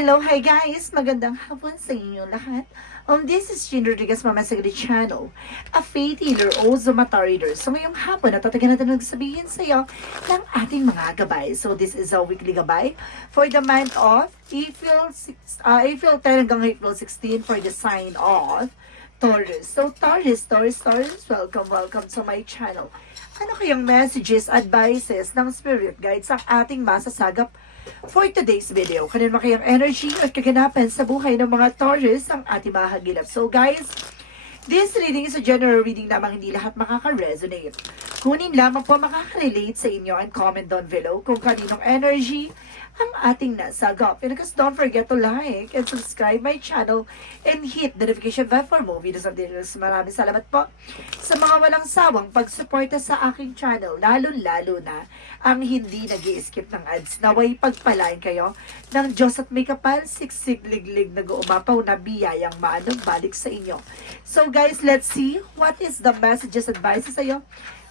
Hello, hi guys! Magandang hapon sa inyo lahat. This is Jean Rodriguez, Mama Sagri Channel, a faith healer, also mata reader. So ngayong hapon, natatagan natin nagsabihin sa iyo ng ating mga gabay. So this is a weekly gabay for the month of April 10 hanggang April 16 for the sign of Taurus. So Taurus, welcome to my channel. Ano kayang messages, advices ng spirit guides ang ating masasagap for today's video? Kanino kayang energy at kaganapan sa buhay ng mga Taurus ang ating mahagilap? So guys, this reading is a general reading lamang, hindi lahat makaka-resonate. Kunin lamang po makaka-relate sa inyo and comment down below kung kaninong energy ang ating nasagap. And because don't forget to like and subscribe my channel and hit the notification bell for more videos of this. Maraming salamat po sa mga walang sawang pagsuporta sa aking channel, lalo-lalo na ang hindi nag-i-skip ng ads. Naway pagpalain kayo ng Diyos at may kapal, siksik, liglig, nag-uumapaw na biyayang maanong balik sa inyo. So guys, let's see what is the messages, advices sa iyo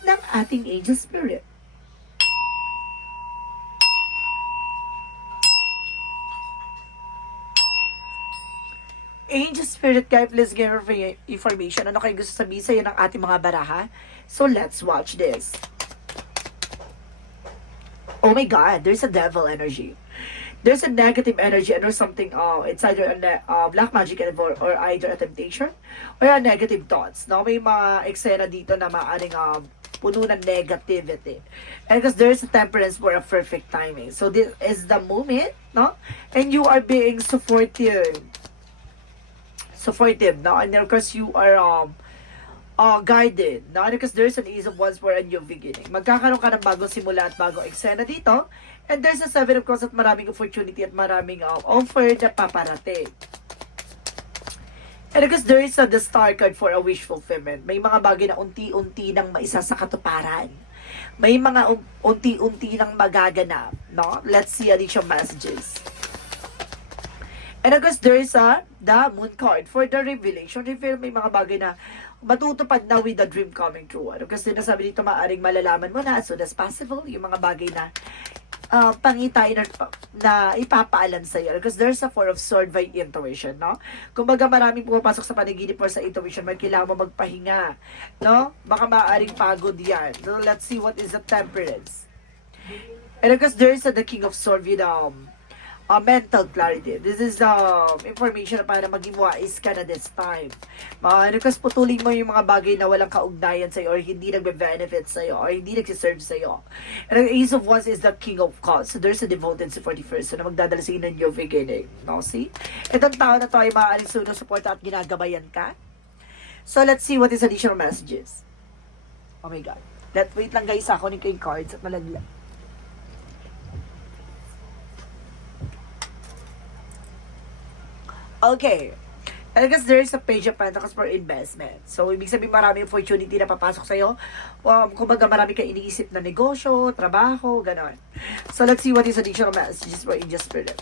ng ating angel spirit. Angel Spirit Guide, please give information. Ano kayo gusto sabihin sa iyo ng ating mga baraha? So, let's watch this. Oh my God, there's a devil energy. There's a negative energy and or something, it's either a black magic or either a temptation or a negative thoughts. No? May mga eksena dito na maaring puno ng negativity. And because there's a temperance for a perfect timing. So, this is the moment, no? And you are being supportive, no? And because you are guided, no? And because there's an Ace of Wands for a new beginning. Magkakaroon ka ng bagong simula at bagong eksena dito. And there's a Seven of Cups at maraming opportunity at maraming offer na paparating. And because there is the Star card for a wish fulfillment. May mga bagay na unti-unti nang maisa sa katuparan. May mga unti-unti nang magaganap, no? Let's see additional messages. And of course, there is the Moon card for the revelation. May mga bagay na matutupad na with the dream coming true. Ano kasi sinasabi dito, maaring malalaman mo na as soon as possible yung mga bagay na pangitain na ipapaalam sa iyo. Because there's a Four of Swords by intuition, no? Kumbaga maraming pumapasok sa panaginip or sa intuition, kailangan mo magpahinga, no? Baka maaring pagod yan. So, let's see what is the Temperance. And of course, there's the King of Swords with mental clarity. This is information na para maging wise ka na this time. Kasi putulin mo yung mga bagay na walang kaugnayan sa'yo or hindi nagbe-benefit sa'yo or hindi nagsiserve sa'yo. And the Ace of Wands is the King of Cups. So there's a devoted to 41st. So na magdadala sa inyo ng new beginning. No, see? Itong tao na to ay maaaring sunusuporta at ginagabayan ka. So let's see what is additional messages. Oh my God. Wait lang guys, ako ko yung cards at malaglag. Okay. And because there is a Page of Pentacles for investment. So, ibig sabihin maraming opportunity na papasok sa'yo. Kumbaga marami kang iniisip na negosyo, trabaho, gano'n. So, let's see what is additional messages for Angel Spirit.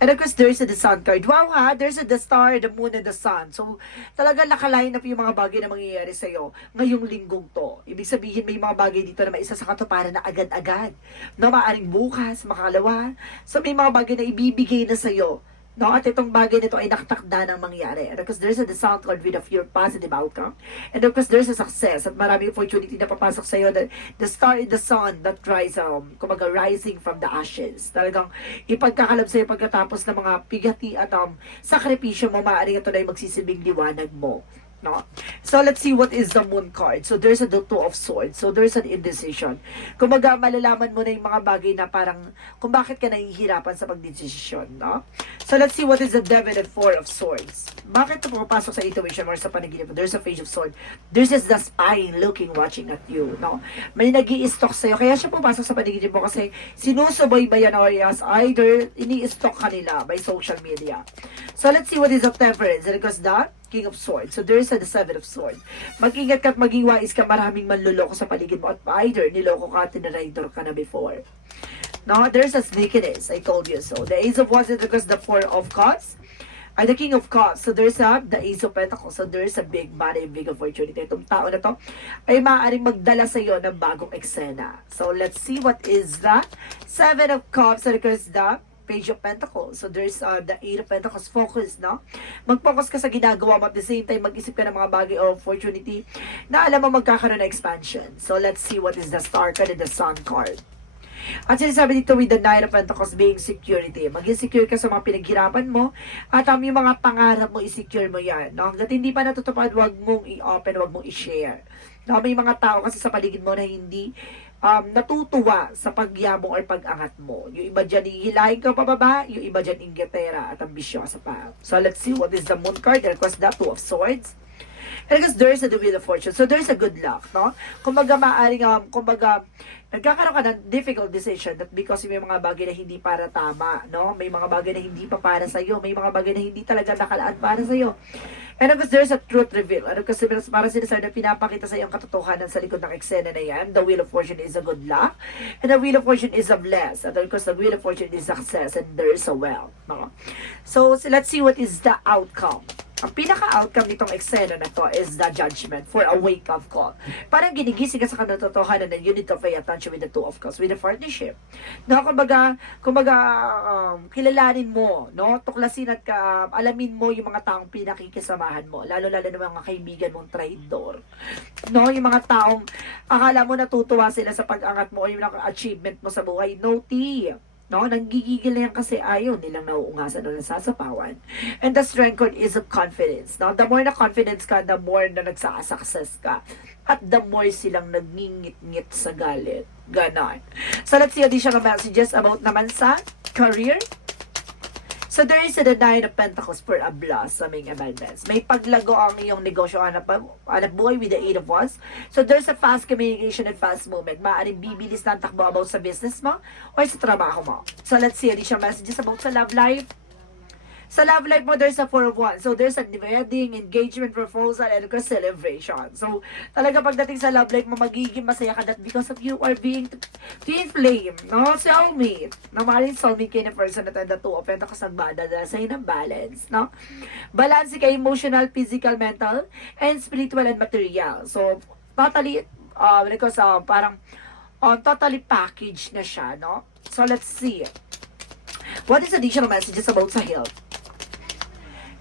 And of course, there's the Sun card. Wow ha! There's the Star, the Moon, and the Sun. So, talaga nakaline up yung mga bagay na mangyayari sa'yo ngayong linggong to. Ibig sabihin, may mga bagay dito na maisa sa katuparan na agad-agad. No, maaaring bukas, makalawa. So, may mga bagay na ibibigay na sa'yo. No, at itong bagay nito ay nakatakda ng mangyari. And of course, there's a sound card with a your positive outcome. And of course, there's a success at maraming opportunity na papasok sa iyo. The star in the sun that rise, kumbaga rising from the ashes. Talagang ipagkakalab sa iyo pagkatapos ng mga pigati at sakripisyo mo, maaaring ito na yung magsisilbing liwanag mo. No? So, let's see what is the Moon card. So, there's the Two of Swords. So, there's an indecision. Kumbaga, malalaman mo na yung mga bagay na parang kung bakit ka nahihirapan sa pagdesisyon, no? So, let's see what is the Devil and Four of Swords. Bakit ito pumapasok sa intuition or sa panaginip? There's a Page of Swords. There's just the spying, looking, watching at you, no? May nag-i-stalk sa'yo. Kaya siya pumapasok sa panaginip mo kasi sinusuboy ba yan or yes, either ini-stalk kanila by social media. So, let's see what is the Temperance. And because that, King of Swords. So, there's the Seven of Swords. Mag-ingat ka at maging wise ka, maraming manluloko sa paligid mo at either niloko ka at tinarider ka na before. No, there's a sneakiness. I told you so. The Ace of Wands is because the Four of Cups ay the King of Cups. So, there's the Ace of Pentacles. So, there's a big money and big opportunity. Itong tao na to ay maaaring magdala sa iyo ng bagong eksena. So, let's see what is the Seven of Cups. So, because the Page of Pentacles. So there's the Eight of Pentacles, focus, no? Mag-focus ka sa ginagawa mo at the same time, mag-isip ka ng mga bagay o opportunity na alam mo magkakaroon ng expansion. So let's see what is the Star card and the Sun card. At sinasabi dito with the Nine of Pentacles being security. Maging secure ka sa mga pinaghirapan mo at yung mga pangarap mo, i-secure mo yan. No? Hanggat hindi pa natutupad, wag mong i-open, wag mong i-share. No? May mga tao kasi sa paligid mo na hindi natutuwa sa pagyabong or pag-angat mo. Yung iba dyan, hihilahin ka pababa, yung iba dyan, inggitera at ambisyosa pa. So let's see what is the Moon card. There was the Two of Swords. And because there's a Wheel of Fortune. So there's a good luck, no? Kumbaga maaring, nagkakaroon ka ng difficult decision that because may mga bagay na hindi para tama, no? May mga bagay na hindi pa para sa'yo. May mga bagay na hindi talaga nakalaan para sa'yo. And because there's a truth reveal. Ano kasi para sinasabi na pinapakita sa'yo ang katotohanan sa likod ng eksena na yan. The Wheel of Fortune is a good luck. And the Wheel of Fortune is a bless. And because the Wheel of Fortune is success and there is a wealth, no? So let's see what is the outcome. Ang pinaka-outcome nitong eksena na to is the judgment for a wake-up call. Parang ginigising ka sa katotohanan na you need to pay attention with the Two of Cups, with the partnership. No, kumbaga, kilalanin mo, no? Tuklasin at alamin mo yung mga taong pinakikisamahan mo, lalo-lalo ng mga kaibigan mong traidor. No, yung mga taong akala mo natutuwa sila sa pag-angat mo o yung achievement mo sa buhay, no tea. No, nanggigigil na yan kasi ayaw nilang nauungasan o nasasapawan. And the strength card is of confidence. No? The more na confidence ka, the more na nagsasuccess ka. At the more silang nagngingit-ngit sa galit. Ganon. So let's see additional messages about naman sa career. So there is a Nine of Pentacles for a blossoming abundance. May paglago ang iyong negosyo, anak buhay with the Eight of Wands. So there's a fast communication and fast movement. Maaaring bibilis na ang takbo about sa business mo or sa trabaho mo. So let's see additional messages about sa love life. Sa love life mo, there's a Four of Wands. So, there's a wedding, engagement, proposal, and celebration. So, talaga pagdating sa love life mo, magiging masaya ka that because of you are being twin flame, no? Soulmate. No, maaaring soulmate kayo ng person na the Two of Pentacles nagbadala sa'yo ng balance, no? Balance kayo emotional, physical, mental, and spiritual and material. So, totally, parang totally package na siya, no? So, let's see. What is additional messages about sa health?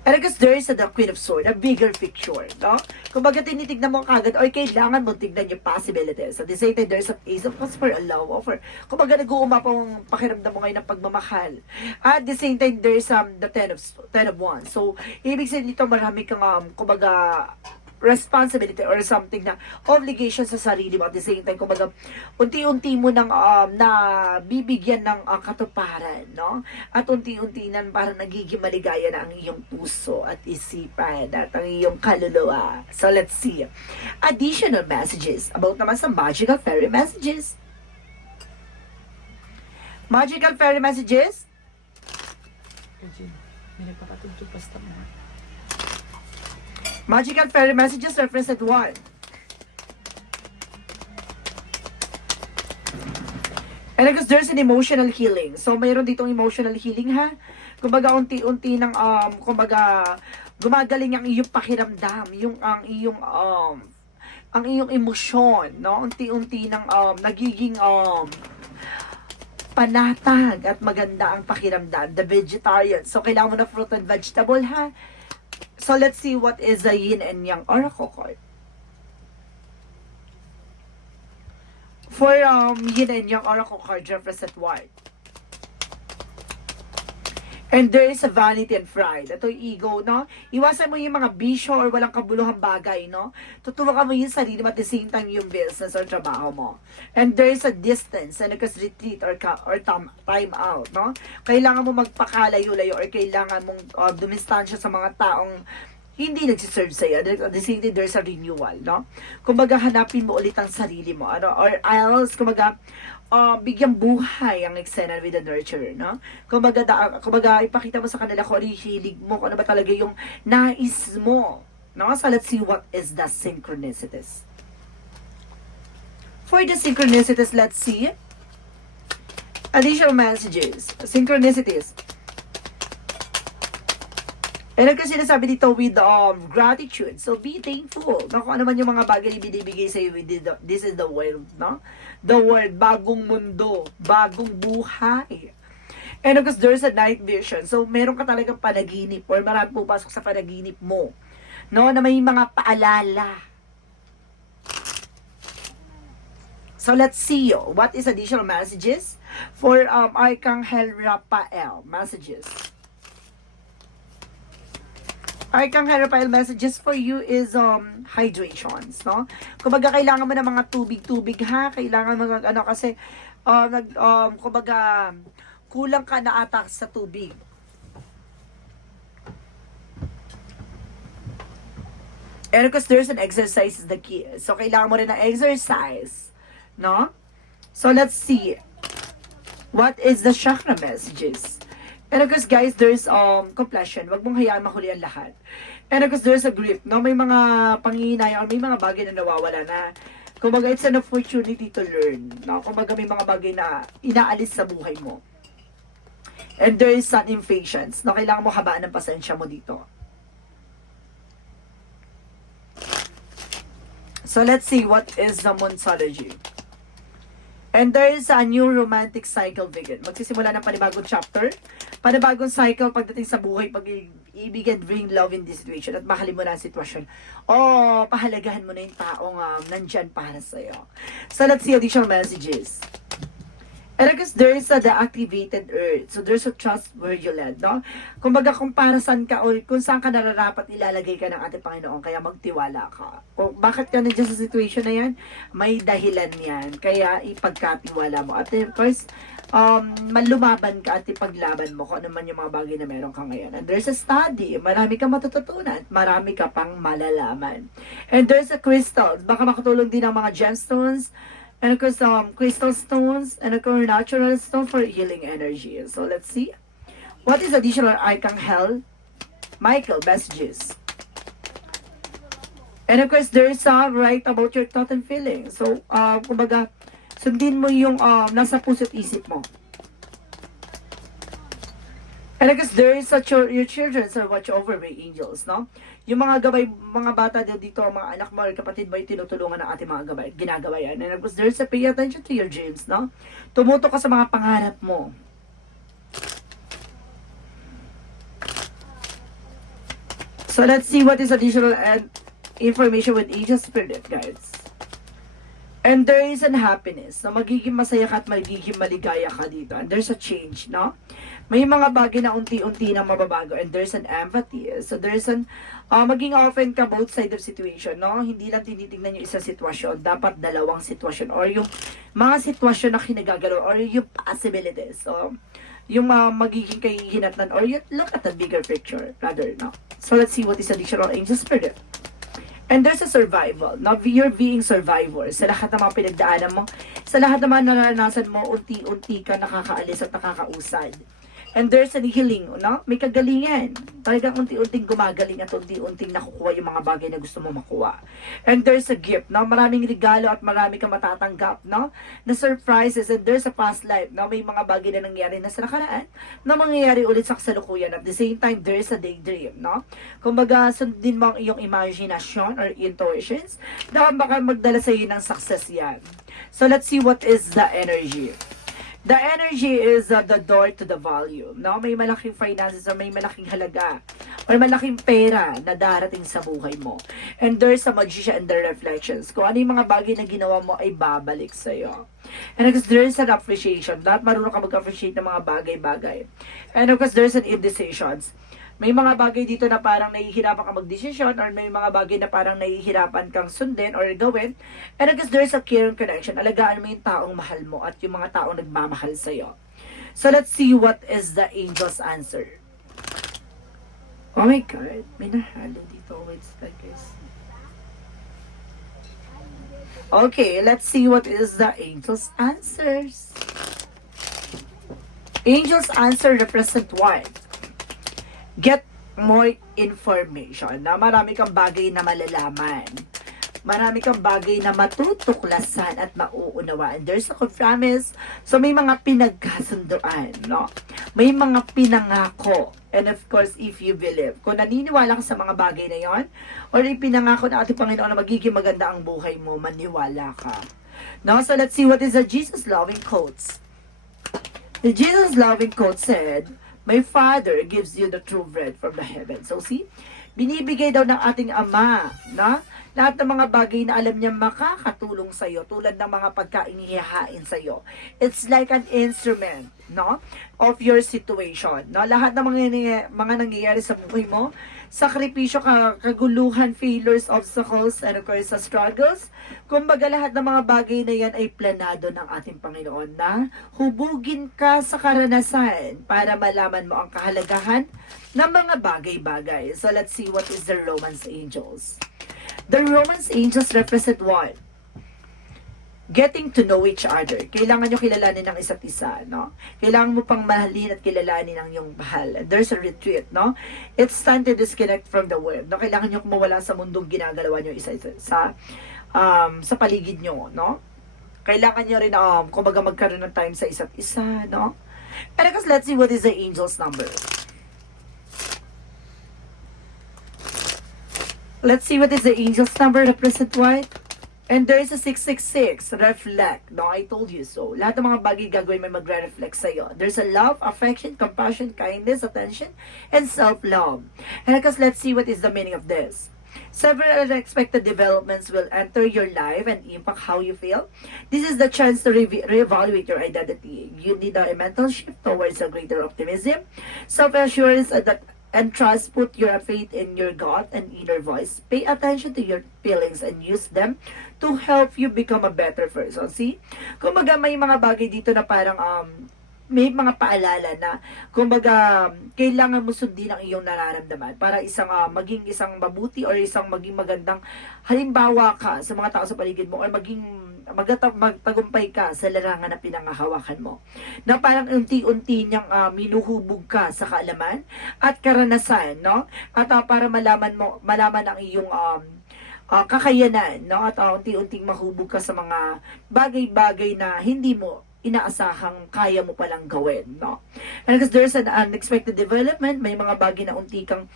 And because there is the Queen of Swords, a bigger picture, no? Kumbaga tinitignan mo kagad, or kailangan mo tignan yung possibilities. At the same time, there's an Ace of Cups for a love offer. Kumbaga nag-uuma pong pakiramdam mo ngayon ng pagmamahal. At the same time, there's the Ten of Wands. So, ibig sabihin dito, marami kang, kumbaga, responsibility or something na obligation sa sarili mo. At the same time, kumbaga, unti-unti mo nang na bibigyan ng katuparan, no? At unti-unti nan parang nagiging maligaya na ang iyong puso at isipan at ang iyong kaluluwa. So, let's see. Additional messages about naman sa magical fairy messages. Magical fairy messages? May nagpapatugtog basta mo. Magical fairy messages represent what? And because there's an emotional healing. So, mayroon ditong emotional healing, ha? Kumbaga, unti-unti ng, kumbaga, gumagaling ang iyong pakiramdam, ang iyong emosyon, no? Unti-unti ng, nagiging, panatag at maganda ang pakiramdam. The vegetarian. So, kailangan mo na fruit and vegetable, ha? So, let's see what is the yin and yang oracle card. For yin and yang oracle card represent what? And there is a vanity and pride. Ito yung ego, no? Iwasan mo yung mga bisyo or walang kabuluhang bagay, no? Tutuwakan mo yung sarili mo at the same time yung business or trabaho mo. And there is a distance and because retreat or time out, no? Kailangan mo magpakalayo-layo or kailangan mong dumistansya sa mga taong hindi nagsiserve sa'yo. At the same time, there's a renewal, no? Kumbaga, hanapin mo ulit ang sarili mo, ano? Or else, kumbaga, bigyang buhay ang eksena with the nurture, no? Kumbaga, ipakita mo sa kanila kung ano yung hilig mo, kung ano ba talaga yung nais mo, no? So, let's see what is the synchronicities. For the synchronicities, let's see. Additional messages. Synchronicities. And kasi sinasabi dito with gratitude. So, be thankful. No? Kung ano man yung mga bagay na binibigay sa'yo, this is the world, no? The world, bagong mundo, bagong buhay. And of course, there's a night vision. So, meron ka talagang panaginip or marami pupasok sa panaginip mo. No, na may mga paalala. So, let's see what is additional messages for Archangel Raphael. Messages. Archangel Raphael messages for you is hydrations, no? Kumbaga kailangan mo ng mga tubig-tubig ha, kailangan mo ano kasi kumbaga kulang ka na ata sa tubig. And because there's an exercise is the key. So kailangan mo rin ng exercise, no? So let's see. What is the chakra messages? And of course, guys, there's completion. Wag mong hayaan mahuli ang lahat. And of course, there's a grip. No? May mga panginaya o may mga bagay na nawawala na kumbaga, it's an opportunity to learn. No? Kumbaga, may mga bagay na inaalis sa buhay mo. And there is some impatience. No? Kailangan mo habaan ng pasensya mo dito. So, let's see what is the Monsology. And there is a new romantic cycle begin. Magsisimula ng panibagong chapter, panibagong cycle pagdating sa buhay, pag-ibig and bring love in this situation at mahalin mo na ang sitwasyon. Pahalagahan mo na yung taong nandyan para sa'yo. So let's see additional messages. And I guess there is the activated earth. So there's a trust where you led, no? Kumbaga kung para saan ka o kung saan ka nararapat ilalagay ka ng ating Panginoon, kaya magtiwala ka. Kung bakit ka nandiyan sa situation na yan, may dahilan yan. Kaya ipagkatiwala mo. At of course, malumaban ka at ipaglaban mo kung ano man yung mga bagay na meron ka ngayon. And there's a study. Marami kang matututunan. Marami ka pang malalaman. And there's a crystal. Baka makatulong din ang mga gemstones. And of course, crystal stones, and of course, natural stone for healing energy. So let's see. What is additional Archangel Michael messages? And of course, there is some right about your thought and feeling. So, kumbaga, sundin mo yung nasa puso't isip mo. And I guess there is your children are watch over by angels, no? Yung mga gabay, mga bata dito, mga anak mo, kapatid mo, tinutulungan ng ating mga gabay, ginagawa yan. And of course, there's a pay attention to your dreams, no? Tumuto ka sa mga pangarap mo. So, let's see what is additional information with angel spirit, guys. And there is an happiness, na magiging masaya ka at magiging maligaya ka dito. And there's a change, no? May mga bagay na unti-unti na mababago. And there's an empathy. So there's an, maging often ka both side of situation, no? Hindi lang tinitingnan yung isang sitwasyon. Dapat dalawang sitwasyon. Or yung mga sitwasyon na kinagagalaw. Or yung possibilities. So, yung magiging kahihinatnan. Or you look at the bigger picture, rather, no? So let's see what is additional angel spirit. And there's a survival. Now, you're being survivor. Sa lahat ng mga pinagdaanan mo, sa lahat ng mga naranasan mo, unti-unti ka nakakaalis at nakakausad. And there's a healing, no? May kagalingan. Talagang unti-unting gumagaling at unti-unting nakukuha yung mga bagay na gusto mo makuha. And there's a gift, no? Maraming regalo at marami kang matatanggap, no? Na surprises, and there's a past life, no? May mga bagay na nangyari na sa nakaraan na mangyayari ulit sa kasalukuyan. At the same time, there's a daydream, no? Kumbaga, sundin mo ang iyong imagination or intuitions na baka magdala sa iyo ng success yan. So, let's see what is the energy. The energy is the door to the value. No? May malaking finances or may malaking halaga or malaking pera na darating sa buhay mo. And there's a magician and the reflections. Kung ano yung mga bagay na ginawa mo ay babalik sa'yo. And of course, there's an appreciation. Dapat marunong ka mag-appreciate ng mga bagay-bagay. And of course, there's an indecisions. May mga bagay dito na parang nahihirapan kang magdesisyon or may mga bagay na parang nahihirapan kang sundin or gawin. And I guess there's a care and connection. Alagaan mo yung taong mahal mo at yung mga taong nagmamahal sa'yo. So let's see what is the angel's answer. Oh my God, may nahalo dito. Wait, guys. Okay, let's see what is the angel's answers. Angel's answer represent what? Get more information. Na marami kang bagay na malalaman. Marami kang bagay na matutuklasan at mauunawaan. There's a promise. So may mga pinagkasunduan, no? May mga pinangako. And of course, if you believe. Kung naniniwala ka sa mga bagay na yon, or ipinangako na ating Panginoon na magiging maganda ang buhay mo, maniwala ka. No? So let's see what is the Jesus loving quotes. The Jesus' loving quote said, "My Father gives you the true bread from the heaven." So see, binibigay daw ng ating Ama na lahat ng mga bagay na alam niya makakatulong sa iyo, tulad ng mga pagkain ihahain sa iyo. It's like an instrument, no, of your situation. No, lahat ng mga nangyayari sa buhay mo, sakripisyo, kaguluhan, failures, obstacles, and of course, sa struggles. Kumbaga, lahat ng mga bagay na yan ay planado ng ating Panginoon na hubugin ka sa karanasan para malaman mo ang kahalagahan ng mga bagay-bagay. So, let's see what is the Romance Angels. The Romance Angels represent what? Getting to know each other. Kailangan nyo kilalanin ng isa't isa, no? Kailangan mo pang mahalin at kilalanin ang iyong mahal. There's a retreat, no? It's time to disconnect from the world, no? Kailangan nyo mawala sa mundong ginagalawa nyo isa-isa sa paligid nyo, no? Kailangan nyo rin, kumbaga magkaroon ng time sa isa't isa, no? And because let's see what is the angel's number. Let's see what is the angel's number, represent what? And there is a 666, reflect. No, I told you so. Lahat ng mga bagay gagawin may magre-reflect sa'yo. There's a love, affection, compassion, kindness, attention, and self-love. And because let's see what is the meaning of this. Several unexpected developments will enter your life and impact how you feel. This is the chance to reevaluate your identity. You need a mental shift towards a greater optimism, self-assurance, and trust. Put your faith in your gut and inner voice. Pay attention to your feelings and use them to help you become a better person. See? Kumbaga may mga bagay dito na parang may mga paalala na kumbaga kailangan mo sundin ang iyong nararamdaman para maging isang mabuti or isang maging magandang halimbawa ka sa mga tao sa paligid mo or maging magtagumpay ka sa larangan na pinangahawakan mo. Na parang unti-unti niyang minuhubog ka sa kaalaman at karanasan, no? At para malaman ang iyong kakayanan, no? At unti-unting mahubog ka sa mga bagay-bagay na hindi mo inaasahang kaya mo palang gawin, no? And because there's an unexpected development, may mga bagay na unti kang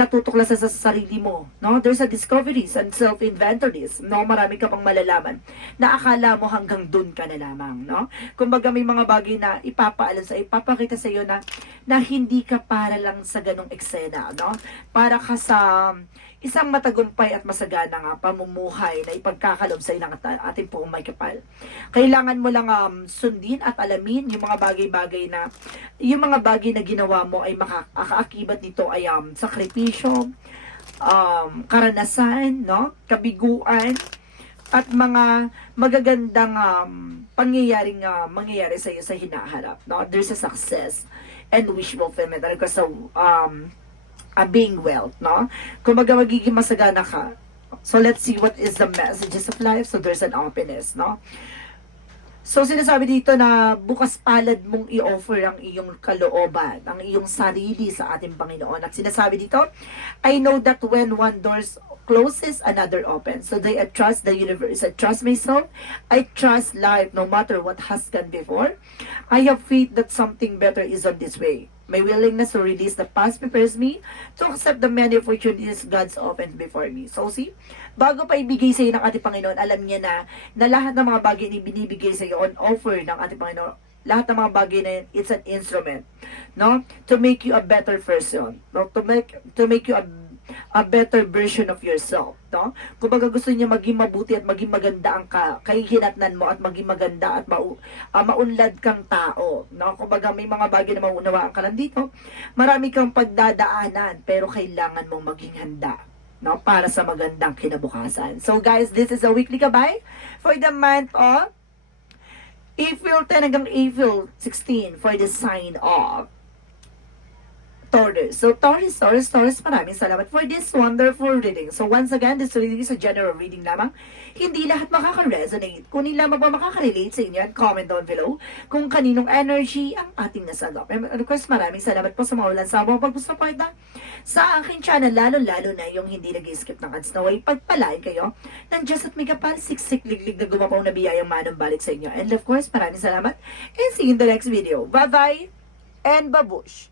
natutuklasan sa sarili mo, no? There's a discoveries and self-inventories, no? Marami ka pang malalaman na akala mo hanggang dun ka na lamang, no? Kumbaga may mga bagay na ipapakita sa iyo na hindi ka para lang sa ganong eksena, no? Para ka sa isang matagumpay at masaganang pamumuhay na ipagkakalob sa inang ating pong may kapal. Kailangan mo lang sundin at alamin yung mga bagay-bagay na ginawa mo ay makaakibat nito ay sakripisyo, karanasan, no? Kabiguan, at mga magagandang mangyayari sa iyo sa hinaharap, no? There's a success and wish fulfillment. Kasi being wealth, no? Kumbaga magiging masagana ka. So let's see what is the messages of life. So there's an openness, no? So sinasabi dito na bukas palad mong i-offer ang iyong kalooban, ang iyong sarili sa ating Panginoon. At sinasabi dito, I know that when one door closes, another opens. So I trust the universe. I trust myself. I trust life no matter what has gone before. I have faith that something better is on this way. My willingness to release the past prepares me to accept the many opportunities God's opened before me. So see, bago pa ibigay sa iyo ng ating Panginoon, alam niya na lahat ng mga bagay na binibigay sa iyo on offer ng ating Panginoon, lahat ng mga bagay na yun, it's an instrument, no? To make you a better person, no? To make you a better version of yourself, no? Kumbaga gusto niya maging mabuti at maging maganda ang kahihinatnan mo at maging maganda at maunlad kang tao, no? Kumbaga may mga bagay na maunawaan ka lang dito. Marami kang pagdadaanan pero kailangan mong maging handa, no? Para sa magandang kinabukasan. So guys, this is a weekly gabay for the month of April 10 hanggang April 16 for the sign of Taurus. So, Taurus, maraming salamat for this wonderful reading. So, once again, this reading is a general reading lamang. Hindi lahat makaka-resonate. Kunin lamang ba makaka-relate sa inyo at comment down below kung kaninong energy ang ating nasalop. And of course, maraming salamat po sa mawalan sa mga pagpusuporta sa aking channel, lalo-lalo na yung hindi nag-skip ng ads na way. Pagpalain kayo ng Diyos at may kapal, siksik, liglig na gumapaw na biyayang manong balik sa inyo. And of course, maraming salamat and see you in the next video. Bye-bye and babush!